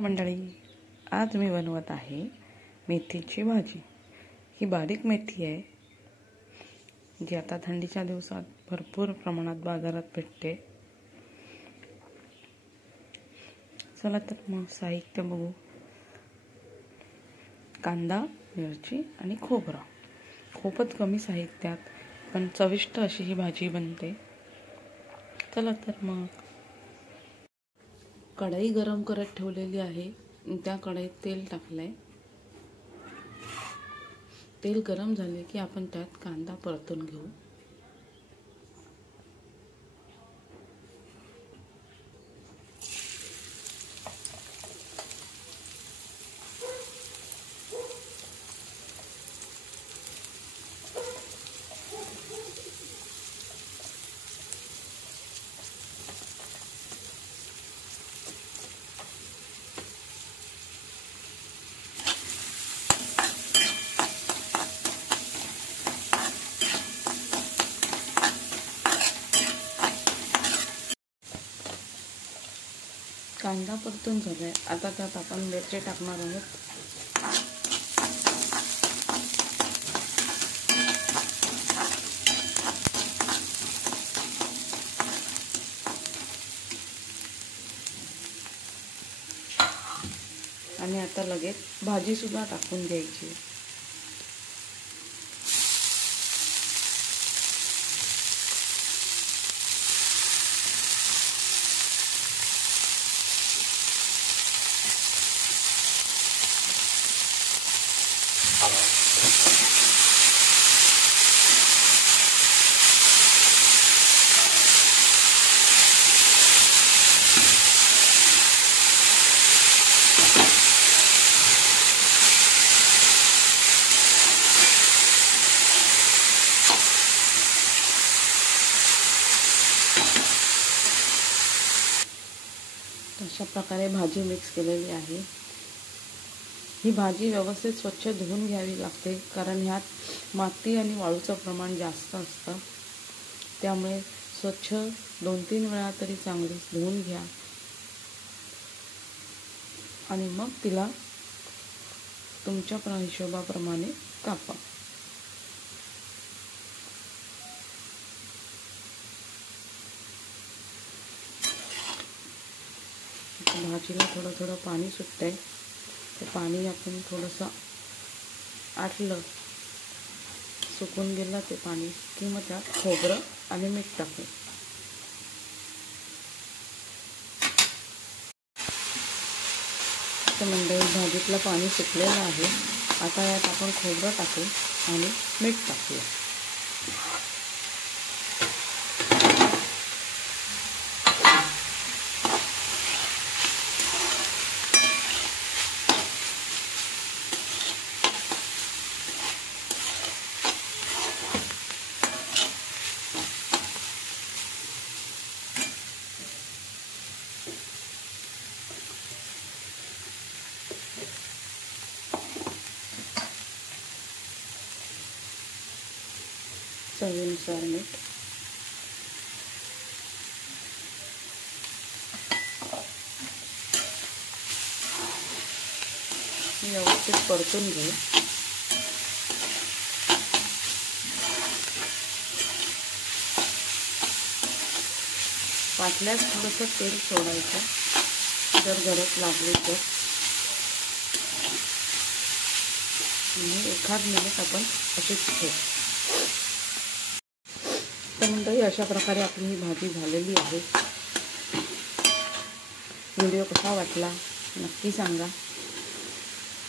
मंडळी, आज मी बनवत आहे मेथीची भाजी। ही बारीक मेथी आहे जी आता थंडीच्या दिवसात भरपूर प्रमाणात बाजारात भेटते। चला तर मग साहित्य बघू। कांदा, मिरची आणि खोबरं। खूपच कमी साहित्यात पण चविष्ट अशी ही भाजी बनते। चला तर मग कढई गरम करत ठेवलेली आहे। त्या कढईत तेल टाकलंय। तेल गरम झाले की आपण त्यात कांदा परतून घेऊ। कांदा परतून झालाय, आता त्यात आपण मिरची टाकणार आहोत। आणि आता लगेच भाजी सुद्धा टाकून द्यायची। अशा प्रकारे भाजी मिक्स केलेली आहे। ही भाजी व्यवस्थित स्वच्छ धुवून घ्यावी लागते, कारण ह्यात माती आणि वाळूचं प्रमाण जास्त असतं। त्यामुळे स्वच्छ 2-3 वेळा तरी चांगली धुवून घ्या आणि मग तिला तुमच्या हिशोबाप्रमाणे कापा। भाजीला थोडं थोडं पाणी सुटतंय, ते पाणी आपण थोडंसं आटलं, सुकून गेलं ते पाणी की मग त्यात खोबरं आणि मीठ टाकू। तर मंडळी, भाजीतलं पाणी सुकलेलं आहे। आता यात आपण खोबरं टाकू आणि मीठ टाकूया। चवीनुसार मीठ। व्यवस्थित परतून घेऊ। पाटल्यात थोडंसं तेल सोडायचं, जर गरज लागली तर। एखाद मिनिट आपण अशीच ठेवू। तर मंडळी, अशा प्रकारे आपली ही भाजी झालेली आहे। व्हिडिओ कसा वाटला नक्की सांगा।